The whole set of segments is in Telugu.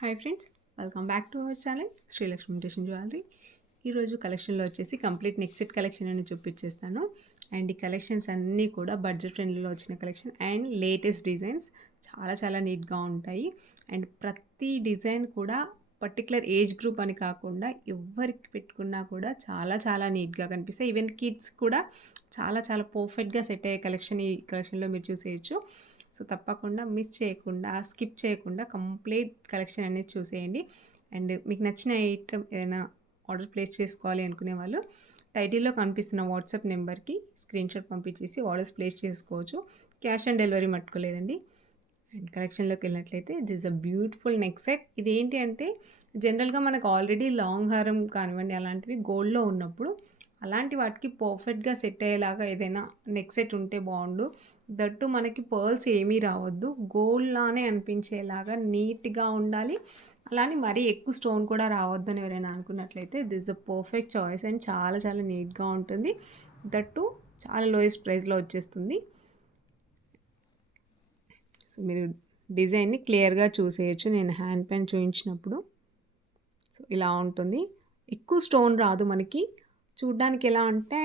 Hi friends, welcome back to our channel Srilakshmi imitation jewellery. ఈరోజు కలెక్షన్లో వచ్చేసి కంప్లీట్ నెక్ సెట్ కలెక్షన్ అని చూపించేస్తాను. అండ్ ఈ కలెక్షన్స్ అన్నీ కూడా బడ్జెట్ ఫ్రెండ్లీలో వచ్చిన కలెక్షన్ అండ్ లేటెస్ట్ డిజైన్స్ చాలా చాలా నీట్గా ఉంటాయి. అండ్ ప్రతి డిజైన్ కూడా పర్టికులర్ ఏజ్ గ్రూప్ అని కాకుండా ఎవరికి పెట్టుకున్నా కూడా చాలా చాలా నీట్గా కనిపిస్తాయి. ఈవెన్ కిడ్స్ కూడా చాలా చాలా పర్ఫెక్ట్గా సెట్ అయ్యే కలెక్షన్ ఈ కలెక్షన్లో మీరు చూసేయచ్చు. సో తప్పకుండా మిస్ చేయకుండా, స్కిప్ చేయకుండా కంప్లీట్ కలెక్షన్ అనేది చూసేయండి. అండ్ మీకు నచ్చిన ఐటమ్ ఏదైనా ఆర్డర్ ప్లేస్ చేసుకోవాలి అనుకునే వాళ్ళు టైటిల్లో కనిపిస్తున్న వాట్సాప్ నెంబర్కి స్క్రీన్షాట్ పంపించేసి ఆర్డర్స్ ప్లేస్ చేసుకోవచ్చు. క్యాష్ ఆన్ డెలివరీ మట్టుకోలేదండి. అండ్ కలెక్షన్లోకి వెళ్ళినట్లయితే this a beautiful neck set. ఇది ఏంటి అంటే జనరల్గా మనకు ఆల్రెడీ లాంగ్ హారం కానివ్వండి అలాంటివి గోల్డ్లో ఉన్నప్పుడు అలాంటి వాటికి పర్ఫెక్ట్గా సెట్ అయ్యేలాగా ఏదైనా నెక్ సెట్ ఉంటే బాగుండు. దట్టు మనకి పర్ల్స్ ఏమీ రావద్దు, గోల్డ్ లానే అనిపించేలాగా నీట్గా ఉండాలి. అలానే మరీ ఎక్కువ స్టోన్ కూడా రావద్దు అని ఎవరైనా అనుకున్నట్లయితే this a perfect choice. And చాలా చాలా నీట్గా ఉంటుంది. దట్టు చాలా లోయెస్ట్ ప్రైస్లో వచ్చేస్తుంది. సో మీరు డిజైన్ని క్లియర్గా చూసేయచ్చు నేను హ్యాండ్ పెన్ చూపించినప్పుడు. సో ఇలా ఉంటుంది. ఎక్కువ స్టోన్ రాదు మనకి. చూడ్డానికి ఎలా అంటే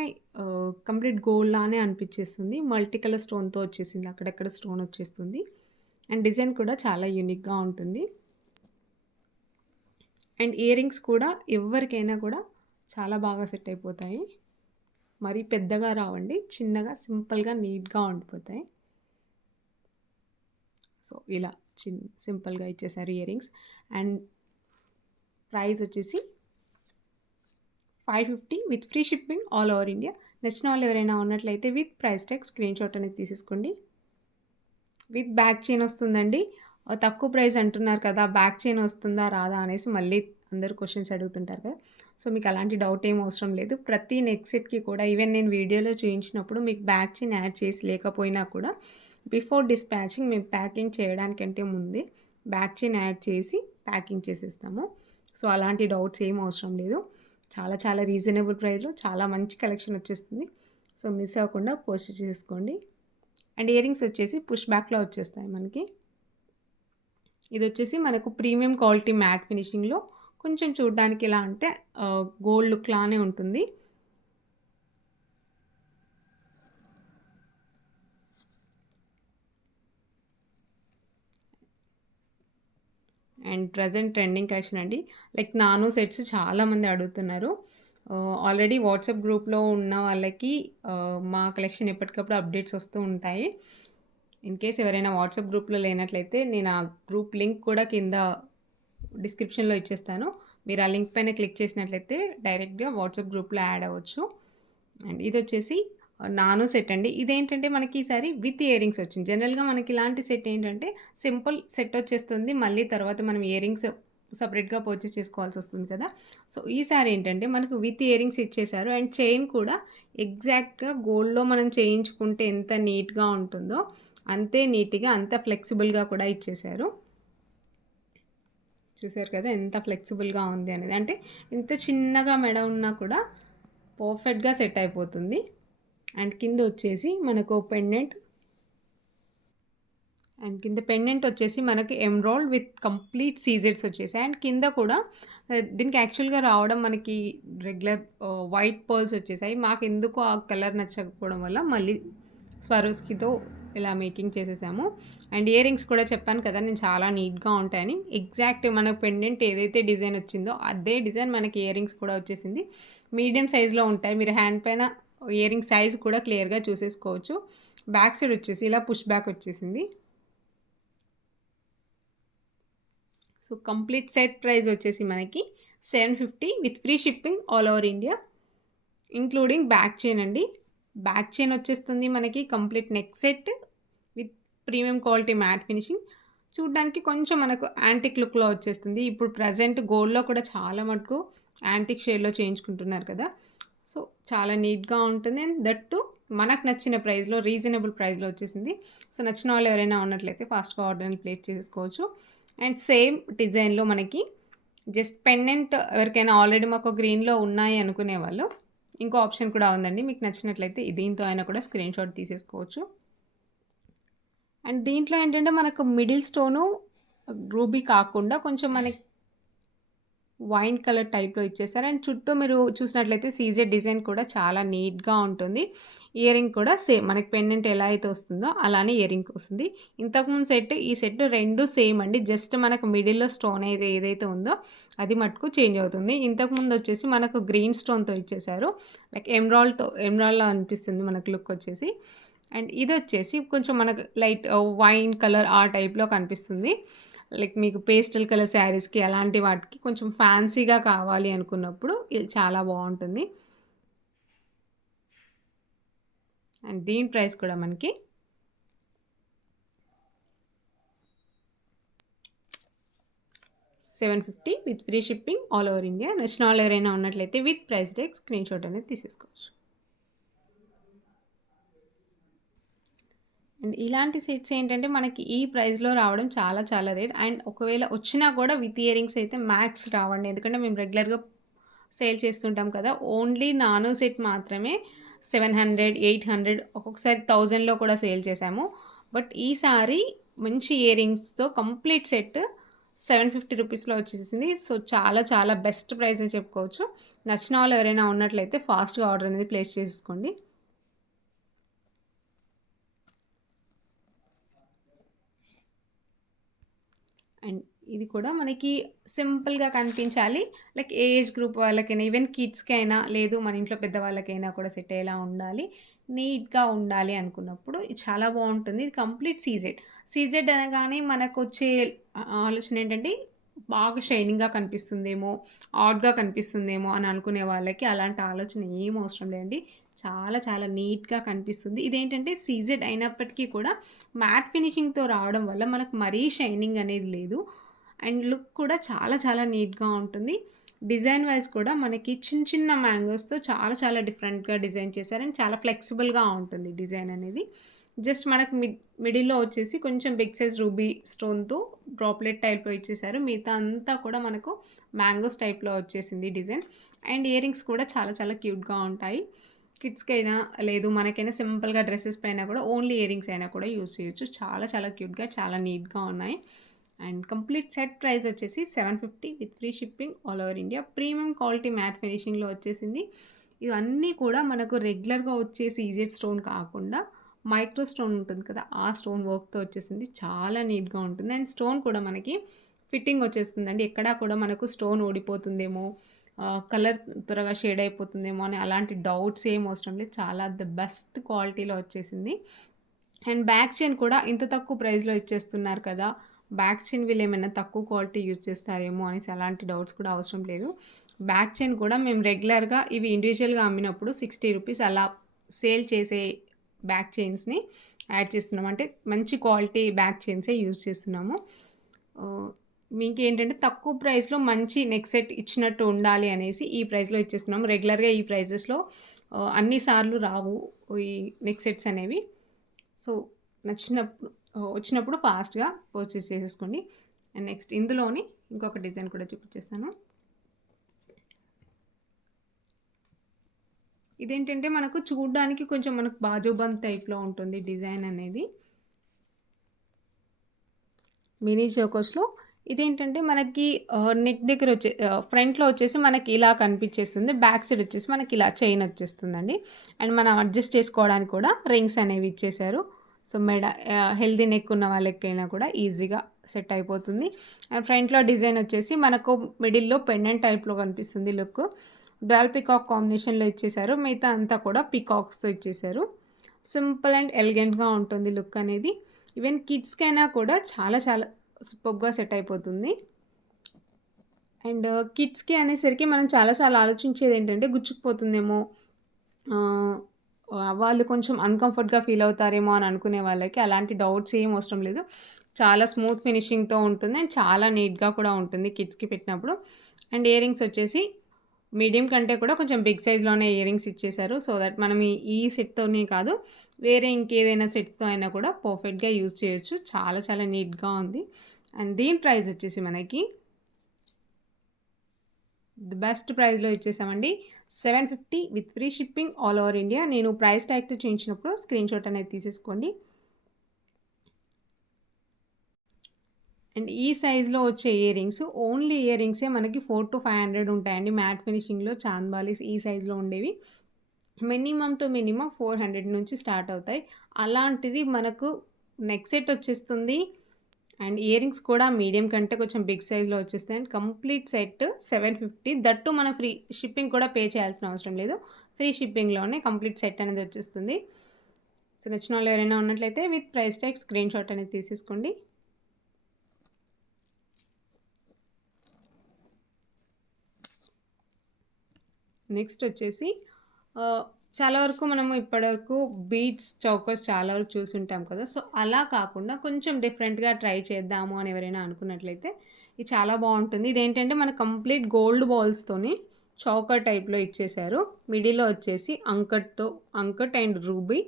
కంప్లీట్ గోల్డ్ లానే అనిపించేస్తుంది. మల్టీ కలర్ స్టోన్తో వచ్చేసింది, అక్కడక్కడ స్టోన్ వచ్చేస్తుంది. అండ్ డిజైన్ కూడా చాలా యూనిక్గా ఉంటుంది. అండ్ ఇయర్ రింగ్స్ కూడా ఎవరికైనా కూడా చాలా బాగా సెట్ అయిపోతాయి. మరీ పెద్దగా రావండి, చిన్నగా సింపుల్గా నీట్గా ఉండిపోతాయి. సో ఇలా సింపుల్గా ఇచ్చేసారు ఇయర్ రింగ్స్. అండ్ ప్రైస్ వచ్చేసి 550 with free shipping all over India. నచ్చిన వాళ్ళు ఎవరైనా ఉన్నట్లయితే with price tag screen shot అనేది తీసేసుకోండి. విత్ బ్యాక్ చైన్ వస్తుందండి. తక్కువ ప్రైస్ అంటున్నారు కదా, బ్యాక్ చైన్ వస్తుందా రాదా అనేసి మళ్ళీ అందరు క్వశ్చన్స్ అడుగుతుంటారు కదా. సో మీకు అలాంటి డౌట్ ఏం అవసరం లేదు. ప్రతి నెక్ సెట్కి కూడా ఈవెన్ నేను వీడియోలో చూపించినప్పుడు మీకు బ్యాక్ చైన్ యాడ్ చేసి లేకపోయినా కూడా బిఫోర్ డిస్పాచింగ్ మేము ప్యాకింగ్ చేయడానికంటే ముందే బ్యాక్ చైన్ యాడ్ చేసి ప్యాకింగ్ చేసేస్తాము. సో అలాంటి డౌట్స్ ఏం అవసరం లేదు. చాలా చాలా రీజనబుల్ ప్రైస్లో చాలా మంచి కలెక్షన్ వచ్చేస్తుంది. సో మిస్ అవ్వకుండా పోస్ట్ చేసుకోండి. అండ్ ఇయర్ రింగ్స్ వచ్చేసి పుష్ బ్యాక్లో వచ్చేస్తాయి మనకి. ఇది వచ్చేసి మనకు ప్రీమియం క్వాలిటీ మ్యాట్ ఫినిషింగ్లో కొంచెం చూడడానికి ఎలా అంటే గోల్డ్ లుక్ లానే ఉంటుంది. అండ్ ప్రజెంట్ ట్రెండింగ్ కలెక్షన్ అండి. లైక్ నానో సెట్స్ చాలామంది అడుగుతున్నారు. ఆల్రెడీ వాట్సాప్ గ్రూప్లో ఉన్న వాళ్ళకి మా కలెక్షన్ ఎప్పటికప్పుడు అప్డేట్స్ వస్తూ ఉంటాయి. ఇన్ కేస్ ఎవరైనా వాట్సాప్ గ్రూప్లో లేనట్లయితే నేను ఆ గ్రూప్ లింక్ కూడా కింద డిస్క్రిప్షన్లో ఇచ్చేస్తాను. మీరు ఆ లింక్ పైన క్లిక్ చేసినట్లయితే డైరెక్ట్గా వాట్సాప్ గ్రూప్లో యాడ్ అవ్వచ్చు. అండ్ ఇది వచ్చేసి నానో సెట్ అండి. ఇదేంటంటే మనకి ఈసారి విత్ ఇయర్ రింగ్స్ వచ్చింది. జనరల్గా మనకి ఇలాంటి సెట్ ఏంటంటే సింపుల్ సెట్ వచ్చేస్తుంది, మళ్ళీ తర్వాత మనం ఇయర్ రింగ్స్ సపరేట్గా పర్చేస్ చేసుకోవాల్సి వస్తుంది కదా. సో ఈసారి ఏంటంటే మనకు విత్ ఇయర్ రింగ్స్ ఇచ్చేసారు. అండ్ చైన్ కూడా ఎగ్జాక్ట్గా గోల్డ్లో మనం చేయించుకుంటే ఎంత నీట్గా ఉంటుందో అంతే నీట్గా, అంత ఫ్లెక్సిబుల్గా కూడా ఇచ్చేసారు. చూసారు కదా ఎంత ఫ్లెక్సిబుల్గా ఉంది అనేది. అంటే ఇంత చిన్నగా మెడ ఉన్నా కూడా పర్ఫెక్ట్గా సెట్ అయిపోతుంది. అండ్ కింద వచ్చేసి మనకు పెండెంట్, అండ్ కింద పెండెంట్ వచ్చేసి మనకి ఎమ్రాల్డ్ విత్ కంప్లీట్ సీజెడ్స్ వచ్చేసాయి. అండ్ కింద కూడా దీనికి యాక్చువల్గా రావడం మనకి రెగ్యులర్ వైట్ పర్ల్స్ వచ్చేసాయి. మాకు ఎందుకు ఆ కలర్ నచ్చకపోవడం వల్ల మళ్ళీ స్వరోస్కితో ఇలా మేకింగ్ చేసేసాము. అండ్ ఇయర్ రింగ్స్ కూడా చెప్పాను కదా నేను చాలా నీట్గా ఉంటాయని. ఎగ్జాక్ట్ మనకు పెండెంట్ ఏదైతే డిజైన్ వచ్చిందో అదే డిజైన్ మనకి ఇయర్ రింగ్స్ కూడా వచ్చేసింది. మీడియం సైజులో ఉంటాయి. మీరు హ్యాండ్ పైన ఇయర్ రింగ్ సైజ్ కూడా క్లియర్గా చూసేసుకోవచ్చు. బ్యాక్ సైడ్ వచ్చేసి ఇలా పుష్ బ్యాక్ వచ్చేసింది. సో కంప్లీట్ సెట్ ప్రైస్ వచ్చేసి మనకి 750 with free shipping all over India, including back chain అండి. బ్యాక్ చైన్ వచ్చేస్తుంది మనకి complete neck set with premium quality matte finishing. చూడ్డానికి కొంచెం మనకు యాంటిక్ లుక్లో వచ్చేస్తుంది. ఇప్పుడు ప్రజెంట్ గోల్డ్లో కూడా చాలా మటుకు యాంటిక్ షేడ్లో చేయించుకుంటున్నారు కదా. సో చాలా నీట్గా ఉంటుంది. అండ్ దట్టు మనకు నచ్చిన ప్రైస్లో, రీజనబుల్ ప్రైస్లో వచ్చేసింది. సో నచ్చిన వాళ్ళు ఎవరైనా ఉన్నట్లయితే ఫాస్ట్గా ఆర్డర్ని ప్లేస్ చేసుకోవచ్చు. అండ్ సేమ్ డిజైన్లో మనకి జస్ట్ పెండెంట్ ఎవరికైనా ఆల్రెడీ మాకు గ్రీన్లో ఉన్నాయి అనుకునే వాళ్ళు ఇంకో ఆప్షన్ కూడా ఉందండి. మీకు నచ్చినట్లయితే దీంతో అయినా కూడా స్క్రీన్ షాట్ తీసేసుకోవచ్చు. అండ్ దీంట్లో ఏంటంటే మనకు మిడిల్ స్టోను రూబీ కాకుండా కొంచెం మనకి వైన్ కలర్ టైప్లో ఇచ్చేసారు. అండ్ చుట్టూ మీరు చూసినట్లయితే సీజెడ్ డిజైన్ కూడా చాలా నీట్గా ఉంటుంది. ఇయర్ రింగ్ కూడా సేమ్ మనకి పెండెంట్ ఎలా అయితే వస్తుందో అలానే ఇయర్ రింగ్ వస్తుంది. ఇంతకుముందు సెట్ ఈ సెట్ రెండు సేమ్ అండి. జస్ట్ మనకు మిడిల్లో స్టోన్ ఏదైతే ఉందో అది మటుకు చేంజ్ అవుతుంది. ఇంతకుముందు వచ్చేసి మనకు గ్రీన్ స్టోన్తో ఇచ్చేసారు. లైక్ ఎమరాల్డ్లా అనిపిస్తుంది మనకు లుక్ వచ్చేసి. అండ్ ఇది వచ్చేసి కొంచెం మనకు లైట్ వైన్ కలర్ ఆ టైప్లో కనిపిస్తుంది. లైక్ మీకు పేస్టల్ కలర్ శారీస్కి అలాంటి వాటికి కొంచెం ఫ్యాన్సీగా కావాలి అనుకున్నప్పుడు ఇది చాలా బాగుంటుంది. అండ్ దీని ప్రైస్ కూడా మనకి 750 with free shipping all over India. నచ్చిన వాళ్ళు ఎవరైనా ఉన్నట్లయితే with price tech screen shot అనేది తీసేసుకోవచ్చు. అండ్ ఇలాంటి సెట్స్ ఏంటంటే మనకి ఈ ప్రైస్లో రావడం చాలా చాలా రేర్. అండ్ ఒకవేళ వచ్చినా కూడా విత్ ఇయర్ రింగ్స్ అయితే మ్యాక్స్ రావండి. ఎందుకంటే మేము రెగ్యులర్గా సేల్ చేస్తుంటాం కదా. ఓన్లీ నానో సెట్ మాత్రమే 700, 800 ఒక్కొక్కసారి 1000లో కూడా సేల్ చేసాము. బట్ ఈసారి మంచి ఇయర్ రింగ్స్తో కంప్లీట్ సెట్ 750 రూపీస్లో వచ్చేసింది. సో చాలా చాలా బెస్ట్ ప్రైస్ అని చెప్పుకోవచ్చు. నచ్చిన వాళ్ళు ఎవరైనా ఉన్నట్లయితే ఫాస్ట్గా ఆర్డర్ అనేది ప్లేస్ చేసుకోండి. అండ్ ఇది కూడా మనకి సింపుల్గా కనిపించాలి. లైక్ ఏజ్ గ్రూప్ వాళ్ళకైనా ఈవెన్ కిడ్స్కి అయినా లేదు మన ఇంట్లో పెద్దవాళ్ళకైనా కూడా సెట్ అయ్యేలా ఉండాలి, నీట్గా ఉండాలి అనుకున్నప్పుడు ఇది చాలా బాగుంటుంది. ఇది కంప్లీట్ సీజెడ్ అనగానే మనకు వచ్చే ఆలోచన ఏంటంటే బాగా షైనింగ్గా కనిపిస్తుందేమో, ఆడ్గా కనిపిస్తుందేమో అని అనుకునే వాళ్ళకి అలాంటి ఆలోచన ఏం అవసరం లేదండి. చాలా చాలా నీట్గా కనిపిస్తుంది. ఇదేంటంటే సీజెడ్ అయినప్పటికీ కూడా మ్యాట్ ఫినిషింగ్తో రావడం వల్ల మనకు మరీ షైనింగ్ అనేది లేదు. అండ్ లుక్ కూడా చాలా చాలా నీట్గా ఉంటుంది. డిజైన్ వైజ్ కూడా మనకి చిన్న చిన్న మ్యాంగోస్తో చాలా చాలా డిఫరెంట్గా డిజైన్ చేశారు. అండ్ చాలా ఫ్లెక్సిబుల్గా ఉంటుంది డిజైన్ అనేది. జస్ట్ మనకు మిడిల్లో వచ్చేసి కొంచెం బిగ్ సైజ్ రూబీ స్టోన్తో డ్రాప్లెట్ టైప్లో ఇచ్చేసారు. మిగతా అంతా కూడా మనకు మ్యాంగోస్ టైప్లో వచ్చేసింది డిజైన్. అండ్ ఇయర్ రింగ్స్ కూడా చాలా చాలా క్యూట్గా ఉంటాయి. కిడ్స్కి అయినా లేదు మనకైనా సింపుల్గా డ్రెస్సెస్ పైన కూడా ఓన్లీ ఇయర్ రింగ్స్ అయినా కూడా యూస్ చేయొచ్చు. చాలా చాలా క్యూట్గా చాలా నీట్గా ఉన్నాయి. అండ్ కంప్లీట్ సెట్ ప్రైస్ వచ్చేసి 750 with free shipping all over India. Premium quality matte ఫినిషింగ్లో వచ్చేసింది. ఇవన్నీ కూడా మనకు రెగ్యులర్గా వచ్చే సీజెడ్ స్టోన్ కాకుండా మైక్రో స్టోన్ ఉంటుంది కదా, ఆ స్టోన్ వర్క్తో వచ్చేసింది. చాలా నీట్గా ఉంటుంది. అండ్ స్టోన్ కూడా మనకి ఫిట్టింగ్ వచ్చేస్తుందండి. ఎక్కడా కూడా మనకు స్టోన్ ఓడిపోతుందేమో, కలర్ త్వరగా షేడ్ అయిపోతుందేమో అని అలాంటి డౌట్స్ ఏం అవసరం లేదు. చాలా ద బెస్ట్ క్వాలిటీలో వచ్చేసింది. అండ్ బ్యాక్ చైన్ కూడా ఇంత తక్కువ ప్రైస్లో ఇచ్చేస్తున్నారు కదా, బ్యాక్ చైన్ వీళ్ళు ఏమైనా తక్కువ క్వాలిటీ యూజ్ చేస్తారేమో అనేసి అలాంటి డౌట్స్ కూడా అవసరం లేదు. బ్యాక్ చైన్ కూడా మేము రెగ్యులర్గా ఇవి ఇండివిజువల్గా అమ్మినప్పుడు 60 రూపీస్ అలా సేల్ చేసే బ్యాక్ చైన్స్ని యాడ్ చేస్తున్నాము. అంటే మంచి క్వాలిటీ బ్యాక్ చైన్సే యూజ్ చేస్తున్నాము. మీకు ఏంటంటే తక్కువ ప్రైస్లో మంచి నెక్ సెట్ ఇచ్చినట్టు ఉండాలి అనేసి ఈ ప్రైస్లో ఇచ్చేస్తున్నాము. రెగ్యులర్గా ఈ ప్రైజెస్లో అన్నిసార్లు రావు ఈ నెక్ సెట్స్ అనేవి. సో వచ్చినప్పుడు ఫాస్ట్గా పర్చేస్ చేసేసుకోండి. అండ్ నెక్స్ట్ ఇందులోని ఇంకొక డిజైన్ కూడా చూపించేస్తాను. ఇదేంటంటే మనకు చూడడానికి కొంచెం మనకు బాజుబంద్ టైప్లో ఉంటుంది డిజైన్ అనేది, మినీ చోకోస్లో. ఇదేంటంటే మనకి నెక్ దగ్గర ఫ్రంట్లో వచ్చేసి మనకి ఇలా కనిపించేస్తుంది. బ్యాక్ సైడ్ వచ్చేసి మనకి ఇలా చైన్ వచ్చేస్తుందండి. అండ్ మనం అడ్జస్ట్ చేసుకోవడానికి కూడా రింగ్స్ అనేవి ఇచ్చేసారు. సో హెల్దీ నెక్ ఉన్న వాళ్ళకైనా కూడా ఈజీగా సెట్ అయిపోతుంది. అండ్ ఫ్రంట్లో డిజైన్ వచ్చేసి మనకు మిడిల్లో పెండెంట్ టైప్లో కనిపిస్తుంది లుక్. డాల్ పికాక్ కాంబినేషన్లో ఇచ్చేసారు. మిగతా అంతా కూడా పికాక్స్తో ఇచ్చేసారు. సింపుల్ అండ్ ఎలిగెంట్గా ఉంటుంది లుక్ అనేది. ఈవెన్ కిడ్స్కైనా కూడా చాలా చాలా సూపర్గా సెట్ అయిపోతుంది. అండ్ కిడ్స్కి అనేసరికి మనం చాలాసార్లు ఆలోచించేది ఏంటంటే గుచ్చుకుపోతుందేమో, వాళ్ళు కొంచెం అన్కంఫర్ట్గా ఫీల్ అవుతారేమో అని అనుకునే వాళ్ళకి అలాంటి డౌట్స్ ఏం అవసరం లేదు. చాలా స్మూత్ ఫినిషింగ్తో ఉంటుంది అండ్ చాలా నీట్గా కూడా ఉంటుంది కిడ్స్కి పెట్టినప్పుడు. అండ్ ఇయర్ రింగ్స్ వచ్చేసి మీడియం కంటే కూడా కొంచెం బిగ్ సైజ్లోనే ఇయర్ రింగ్స్ ఇచ్చేసారు. సో దట్ మనం ఈ సెట్తోనే కాదు వేరే ఇంకేదైనా సెట్స్తో అయినా కూడా పర్ఫెక్ట్గా యూజ్ చేయొచ్చు. చాలా చాలా నీట్గా ఉంది. అండ్ దీని ప్రైస్ వచ్చేసి మనకి ది బెస్ట్ ప్రైస్లో ఇచ్చేసామండి, 750 with free shipping all over India. నేను ప్రైస్ ట్యాగ్తో చూపించినప్పుడు స్క్రీన్ షాట్ అనేది తీసేసుకోండి. అండ్ ఈ సైజ్లో వచ్చే ఇయర్ రింగ్స్ ఓన్లీ ఇయర్ రింగ్సే మనకి 400 to 500 ఉంటాయండి. మ్యాట్ ఫినిషింగ్లో చాంద్బాలీస్ ఈ సైజ్లో ఉండేవి మినిమమ్ టు మినిమం 400 నుంచి స్టార్ట్ అవుతాయి. అలాంటిది మనకు నెక్ సెట్ వచ్చేస్తుంది. అండ్ ఇయర్ రింగ్స్ కూడా మీడియం కంటే కొంచెం బిగ్ సైజ్లో వచ్చేస్తాయి. And complete set 750. దట్టు మనం ఫ్రీ షిప్పింగ్ కూడా పే చేయాల్సిన అవసరం లేదు. ఫ్రీ షిప్పింగ్లోనే కంప్లీట్ సెట్ అనేది వచ్చేస్తుంది. సో నచ్చిన వాళ్ళు ఎవరైనా ఉన్నట్లయితే with price tag screen shot అనేది తీసేసుకోండి. నెక్స్ట్ వచ్చేసి చాలా వరకు మనము ఇప్పటివరకు బీడ్స్ చౌకర్స్ చాలా వరకు చూసుంటాం కదా. సో అలా కాకుండా కొంచెం డిఫరెంట్గా ట్రై చేద్దాము అని ఎవరైనా అనుకున్నట్లయితే ఇది చాలా బాగుంటుంది. ఇదేంటంటే మన కంప్లీట్ గోల్డ్ బాల్స్తోని చౌకర్ టైప్లో ఇచ్చేసారు. మిడిల్లో వచ్చేసి uncut and ruby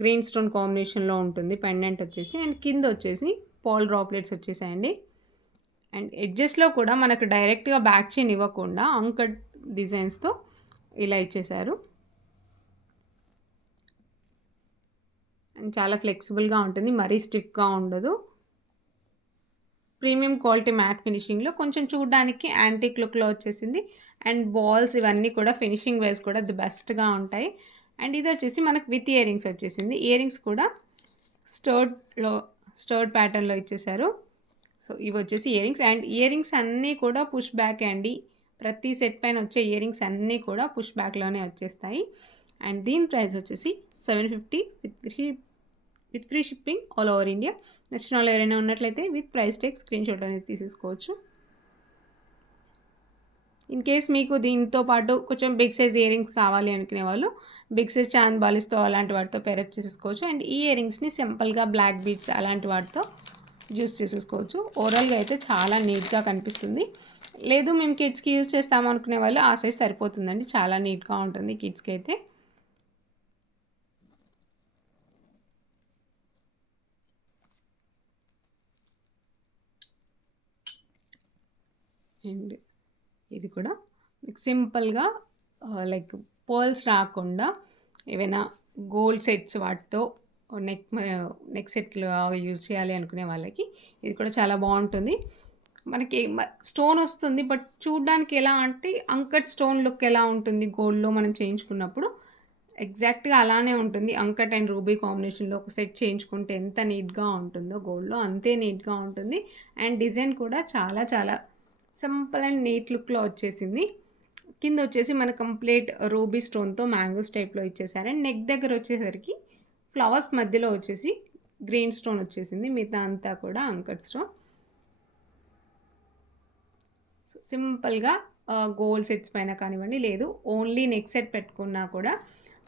green stone కాంబినేషన్లో ఉంటుంది పెండెంట్ వచ్చేసి. అండ్ కింద వచ్చేసి పాల్ డ్రాప్లెట్స్ వచ్చేసాయండి. అండ్ ఎడ్జెస్లో కూడా మనకు డైరెక్ట్గా బ్యాక్ చైన్ ఇవ్వకుండా అంకట్ డిజైన్స్తో ఇలా ఇచ్చేసారు. అండ్ చాలా ఫ్లెక్సిబుల్గా ఉంటుంది, మరీ స్టిఫ్గా ఉండదు. ప్రీమియం క్వాలిటీ మ్యాట్ ఫినిషింగ్లో కొంచెం చూడడానికి యాంటిక్ లుక్లో వచ్చేసింది. అండ్ బాల్స్ ఇవన్నీ కూడా ఫినిషింగ్ వైజ్ కూడా ది బెస్ట్గా ఉంటాయి. అండ్ ఇది వచ్చేసి మనకు విత్ ఇయర్ రింగ్స్ వచ్చేసింది. ఇయర్ రింగ్స్ కూడా స్టర్డ్ ప్యాటర్న్లో ఇచ్చేసారు. సో ఇవి వచ్చేసి ear rings. And ear rings అన్నీ కూడా పుష్ బ్యాక్ అండి. ప్రతి సెట్ పైన వచ్చే ఇయర్ రింగ్స్ అన్నీ కూడా పుష్ బ్యాక్లోనే వచ్చేస్తాయి. అండ్ దీని ప్రైస్ వచ్చేసి 750 with free shipping all over India. నచ్చిన వాళ్ళు ఎవరైనా ఉన్నట్లయితే with price tag screen shot అనేది తీసేసుకోవచ్చు. ఇన్ కేస్ మీకు దీంతో పాటు కొంచెం బిగ్ సైజ్ ఇయర్ రింగ్స్ కావాలి అనుకునే వాళ్ళు బిగ్ సైజ్ చాంద్ బాలిస్తో అలాంటి వాటితో పేరప్ చేసేసుకోవచ్చు. అండ్ ఈ ఇయర్ రింగ్స్ని సింపుల్గా బ్లాక్ బీడ్స్ అలాంటి వాటితో యూస్ చేసేసుకోవచ్చు. ఓవరాల్గా అయితే చాలా నీట్గా కనిపిస్తుంది. లేదు మేము కిడ్స్కి యూజ్ చేస్తాము అనుకునే వాళ్ళు ఆ సైజ్ సరిపోతుందండి, చాలా నీట్గా ఉంటుంది కిడ్స్కి అయితే. అండ్ ఇది కూడా మీకు సింపుల్గా లైక్ పర్ల్స్ రాకుండా ఏవైనా గోల్డ్ సెట్స్ వాటితో నెక్ సెట్లు యూజ్ చేయాలి అనుకునే వాళ్ళకి ఇది కూడా చాలా బాగుంటుంది. మనకి స్టోన్ వస్తుంది బట్ చూడడానికి ఎలా అంటే అంకట్ స్టోన్ లుక్ ఎలా ఉంటుంది గోల్డ్లో మనం చేయించుకున్నప్పుడు ఎగ్జాక్ట్గా అలానే ఉంటుంది. అంకట్ అండ్ రూబీ కాంబినేషన్లో ఒక సెట్ చేయించుకుంటే ఎంత నీట్గా ఉంటుందో గోల్డ్లో అంతే నీట్గా ఉంటుంది. అండ్ డిజైన్ కూడా చాలా చాలా సింపుల్ అండ్ నీట్ లుక్లో వచ్చేసింది. కింద వచ్చేసి మన కంప్లీట్ రూబీ స్టోన్తో మ్యాంగోస్ టైప్లో ఇచ్చేసారు. అండ్ నెక్ దగ్గర వచ్చేసరికి ఫ్లవర్స్ మధ్యలో వచ్చేసి గ్రీన్ స్టోన్ వచ్చేసింది, మిగతా అంతా కూడా అంకట్ స్టోన్. సింపుల్గా గోల్డ్ సెట్స్ పైన కానివ్వండి, లేదు ఓన్లీ నెక్ సెట్ పెట్టుకున్నా కూడా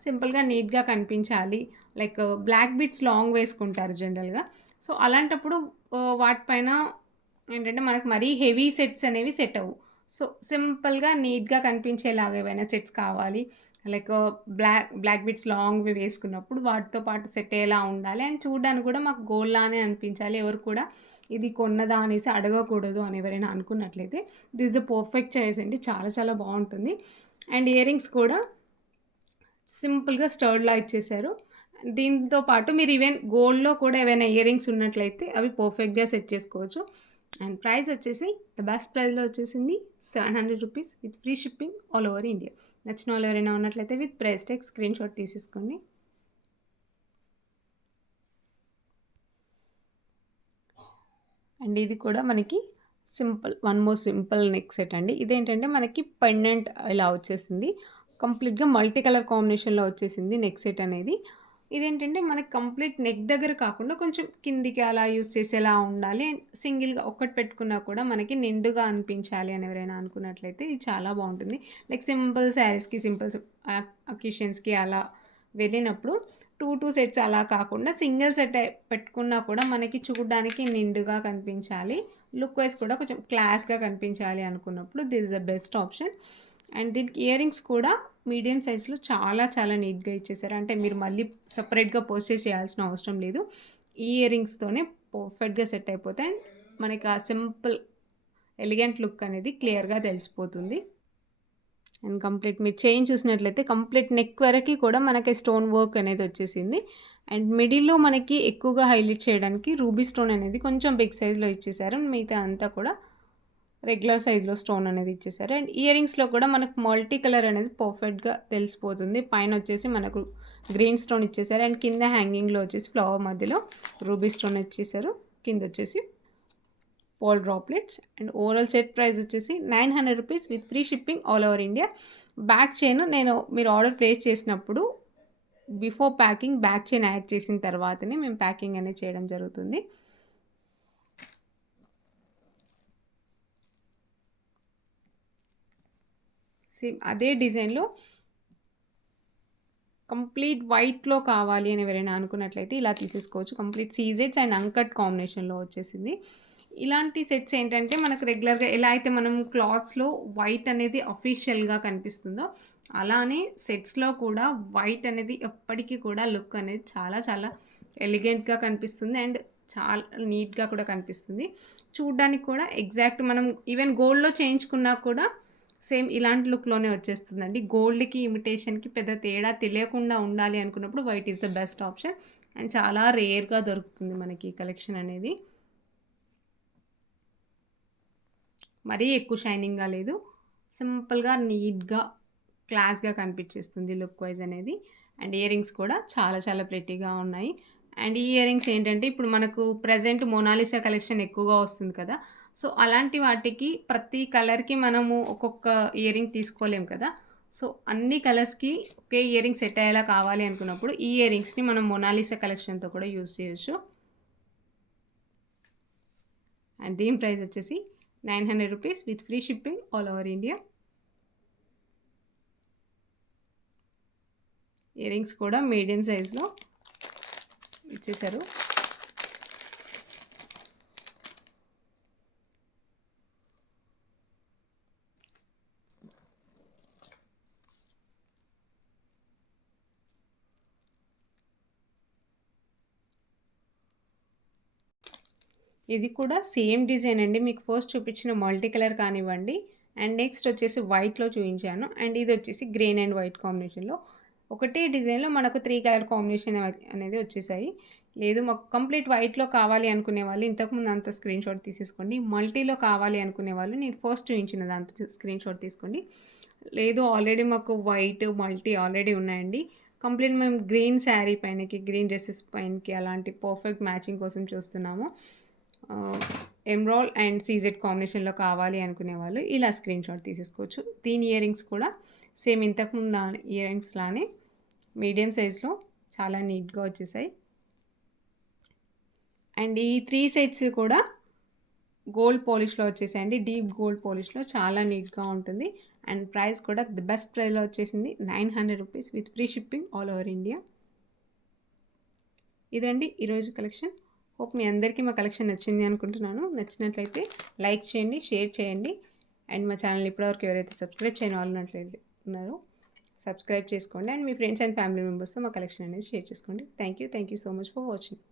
సింపుల్గా నీట్గా కనిపించాలి. లైక్ బ్లాక్ బీడ్స్ లాంగ్ వేసుకుంటారు జనరల్గా. సో అలాంటప్పుడు వాటిపైన ఏంటంటే మనకు మరీ హెవీ సెట్స్ అనేవి సెట్ అవ్వు. సో సింపుల్గా నీట్గా కనిపించేలాగా ఏవైనా సెట్స్ కావాలి, లైక్ బ్లాక్ బీడ్స్ లాంగ్వి వేసుకున్నప్పుడు వాటితో పాటు సెట్ అయ్యేలా ఉండాలి. అండ్ చూడడానికి కూడా మాకు గోల్డ్లానే అనిపించాలి. ఎవరు కూడా ఇది కొన్నదా అనేసి అడగకూడదు అని ఎవరైనా అనుకున్నట్లయితే దిస్ ద పర్ఫెక్ట్ చాయిస్ అండి, చాలా చాలా బాగుంటుంది. అండ్ ఇయర్ రింగ్స్ కూడా సింపుల్గా స్టర్డ్లా ఇచ్చేసారు. దీంతో పాటు మీరు ఈవెన్ గోల్డ్లో కూడా ఏవైనా ఇయర్ రింగ్స్ ఉన్నట్లయితే అవి పర్ఫెక్ట్గా సెట్ చేసుకోవచ్చు. అండ్ ప్రైస్ వచ్చేసి ద బెస్ట్ ప్రైస్లో వచ్చేసింది 700 rupees with free shipping all over India. నచ్చిన వాళ్ళు ఎవరైనా ఉన్నట్లయితే with price tag screen shot తీసేసుకోండి. అండ్ ఇది కూడా మనకి one more simple neck set అండి. ఇదేంటంటే మనకి పెండెంట్ ఇలా వచ్చేసింది, కంప్లీట్గా మల్టీ కలర్ కాంబినేషన్లో వచ్చేసింది నెక్ సెట్ అనేది. ఇదేంటంటే మనకి కంప్లీట్ నెక్ దగ్గర కాకుండా కొంచెం కిందికి అలా యూస్ చేసేలా ఉండాలి. అండ్ సింగిల్గా ఒక్కటి పెట్టుకున్నా కూడా మనకి నిండుగా అనిపించాలి అని ఎవరైనా అనుకున్నట్లయితే ఇది చాలా బాగుంటుంది. లైక్ సింపుల్ శారీస్కి సింపుల్ అకేషన్స్కి అలా వెళ్ళినప్పుడు 2 సెట్స్ అలా కాకుండా సింగిల్ సెట్ పెట్టుకున్నా కూడా మనకి చూడడానికి నిండుగా కనిపించాలి, లుక్ వైజ్ కూడా కొంచెం క్లాస్గా కనిపించాలి అనుకున్నప్పుడు this is the best option. And దీనికి ఇయర్ రింగ్స్ కూడా మీడియం సైజ్లో చాలా చాలా నీట్గా ఇచ్చేసారు. అంటే మీరు మళ్ళీ సపరేట్గా పర్చేస్ చేయాల్సిన అవసరం లేదు, ఈ ఇయర్ రింగ్స్తోనే పర్ఫెక్ట్గా సెట్ అయిపోతాయి. అండ్ మనకి ఆ సింపుల్ ఎలిగెంట్ లుక్ అనేది క్లియర్గా తెలిసిపోతుంది. అండ్ కంప్లీట్ మీరు చైన్ చూసినట్లయితే కంప్లీట్ నెక్ వరకు కూడా మనకి స్టోన్ వర్క్ అనేది వచ్చేసింది. అండ్ మిడిల్లో మనకి ఎక్కువగా హైలైట్ చేయడానికి రూబీ స్టోన్ అనేది కొంచెం బిగ్ సైజ్లో ఇచ్చేసారు. మిగతా అంతా కూడా రెగ్యులర్ సైజ్లో స్టోన్ అనేది ఇచ్చేసారు. అండ్ ఇయర్ రింగ్స్లో కూడా మనకు మల్టీ కలర్ అనేది పర్ఫెక్ట్గా తెలిసిపోతుంది. పైన వచ్చేసి మనకు గ్రీన్ స్టోన్ ఇచ్చేసారు. అండ్ కింద హ్యాంగింగ్లో వచ్చేసి ఫ్లవర్ మధ్యలో రూబీ స్టోన్ ఇచ్చేసారు. కింద వచ్చేసి పాల్ droplets. And overall set price వచ్చేసి 900 rupees with free shipping all over India. Back chain మీరు ఆర్డర్ ప్లేస్ చేసినప్పుడు before packing back chain add చేసిన తర్వాతనే మేము ప్యాకింగ్ అనేది చేయడం జరుగుతుంది. సేమ్ అదే డిజైన్లో కంప్లీట్ వైట్లో కావాలి అని ఎవరైనా అనుకున్నట్లయితే ఇలా తీసేసుకోవచ్చు. కంప్లీట్ సీజెడ్స్ అండ్ అంకట్ కాంబినేషన్లో వచ్చేసింది. ఇలాంటి సెట్స్ ఏంటంటే మనకు రెగ్యులర్గా ఎలా అయితే మనం క్లాత్స్లో వైట్ అనేది అఫీషియల్గా కనిపిస్తుందో అలానే సెట్స్లో కూడా వైట్ అనేది ఎప్పటికీ కూడా లుక్ అనేది చాలా చాలా ఎలిగెంట్గా కనిపిస్తుంది. అండ్ చాలా నీట్గా కూడా కనిపిస్తుంది. చూడ్డానికి కూడా ఎగ్జాక్ట్ మనం ఈవెన్ గోల్డ్లో చేయించుకున్నా కూడా సేమ్ ఇలాంటి లుక్లోనే వచ్చేస్తుందండి. గోల్డ్కి ఇమిటేషన్కి పెద్ద తేడా తెలియకుండా ఉండాలి అనుకున్నప్పుడు white is the best option. And చాలా రేర్గా దొరుకుతుంది మనకి ఈ కలెక్షన్ అనేది. మరీ ఎక్కువ షైనింగ్గా లేదు, సింపుల్గా నీట్గా క్లాస్గా కనిపించేస్తుంది లుక్ వైజ్ అనేది. అండ్ ఇయర్ రింగ్స్ కూడా చాలా చాలా ప్రెట్టీగా ఉన్నాయి. అండ్ ఈ ఇయర్ రింగ్స్ ఏంటంటే ఇప్పుడు మనకు ప్రజెంట్ మొనాలిసా కలెక్షన్ ఎక్కువగా వస్తుంది కదా, సో అలాంటి వాటికి ప్రతి కలర్కి మనము ఒక్కొక్క ఇయర్ రింగ్ తీసుకోలేము కదా. సో అన్ని కలర్స్కి ఒకే ఇయర్ రింగ్ సెట్ అయ్యేలా కావాలి అనుకున్నప్పుడు ఈ ఇయర్ రింగ్స్ని మనం మొనాలిసా కలెక్షన్తో కూడా యూజ్ చేయొచ్చు. అండ్ దీని ప్రైస్ వచ్చేసి 900 rupees with free shipping all over India. Ear rings కూడా మీడియం సైజ్లో ఇచ్చేసారు. ఇది కూడా సేమ్ డిజైన్ అండి. మీకు ఫస్ట్ చూపించిన మల్టీ కలర్ కానివ్వండి, అండ్ నెక్స్ట్ వచ్చేసి వైట్లో చూపించాను. అండ్ ఇది వచ్చేసి గ్రీన్ అండ్ వైట్ కాంబినేషన్లో ఒకటే డిజైన్లో మనకు 3 కలర్ కాంబినేషన్ అనేది వచ్చేసాయి. లేదు మాకు కంప్లీట్ వైట్లో కావాలి అనుకునే వాళ్ళు ఇంతకుముందు అంత స్క్రీన్ షాట్ తీసేసుకోండి. మల్టీలో కావాలి అనుకునే వాళ్ళు నేను ఫస్ట్ చూపించిన దాంతో స్క్రీన్ షాట్ తీసుకోండి. లేదు ఆల్రెడీ మాకు వైట్ మల్టీ ఆల్రెడీ ఉన్నాయండి, కంప్లీట్ మేము గ్రీన్ శారీ పైనకి గ్రీన్ డ్రెస్సెస్ పైనకి అలాంటి పర్ఫెక్ట్ మ్యాచింగ్ కోసం చూస్తున్నాము, ఎమ్రాల్ అండ్ సీజెడ్ కాంబినేషన్లో కావాలి అనుకునే వాళ్ళు ఇలా స్క్రీన్ షాట్ తీసేసుకోవచ్చు. దీని ఇయర్ రింగ్స్ కూడా సేమ్ ఇంతకుముందు ఇయర్ రింగ్స్ లానే మీడియం సైజ్లో చాలా నీట్గా వచ్చేసాయి. అండ్ ఈ 3 సెట్స్ కూడా గోల్డ్ పాలిష్లో వచ్చేసాయండి. డీప్ గోల్డ్ పాలిష్లో చాలా నీట్గా ఉంటుంది. అండ్ ప్రైస్ కూడా ది బెస్ట్ ప్రైస్లో వచ్చేసింది 900 rupees with free shipping all over India. ఇదండి ఈరోజు కలెక్షన్. హోప్ మీ అందరికీ మా కలెక్షన్ నచ్చింది అనుకుంటున్నాను. నచ్చినట్లయితే లైక్ చేయండి, షేర్ చేయండి. అండ్ మా ఛానల్ ఇప్పటివరకు ఎవరైతే సబ్స్క్రైబ్ చేయని వాళ్ళు ఉన్నారో సబ్స్క్రైబ్ చేసుకోండి. And me friends and family మెంబర్స్తో మా కలెక్షన్ అనేది షేర్ చేసుకోండి. Thank you so much for watching.